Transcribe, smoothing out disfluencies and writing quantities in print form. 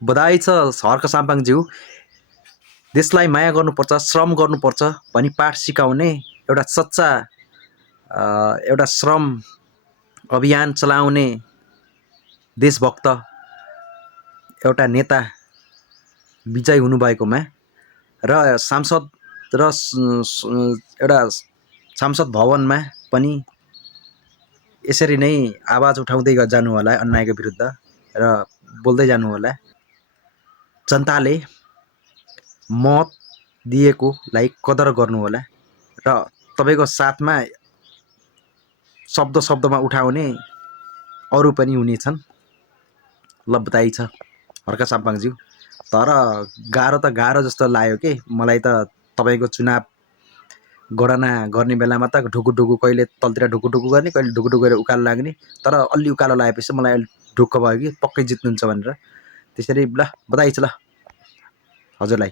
बधाई छ हर्क साम्पाङज्यू। देशलाई माया गर्नुपर्छ, श्रम गर्नुपर्छ भनी पाठ सिकाउने एउटा सच्चा एउटा श्रम अभियान चलाउने देशभक्त एउटा नेता विजय हुनुभएकोमा र सांसद र एउटा सांसद भवनमा पनि यसरी नै आवाज उठाउँदै जानु होला अन्यायको विरुद्ध र बोल्दै जानु होला। जनताले मत दिएकोलाई कदर गर्नु होला र तपाईको साथमा शब्दमा उठाउने अरू पनि हुनेछन्। ल बधाई छ हर्क साम्पाङज्यू। तर गाह्रो त गाह्रो जस्तो लाग्यो के मलाई त तपाईको चुनाव गणना गर्ने बेलामा त ढुकुढुकु कहिले तलतिर ढुकुढुकु गर्ने कहिले ढुकुढुकु गरेर उकालो लाग्ने, तर अलि उकालो लागेपछि मलाई अलि ढुक्क भयो कि पक्कै जित्नुहुन्छ भनेर। त्यसरी ल बधाई छ ल हजुरलाई।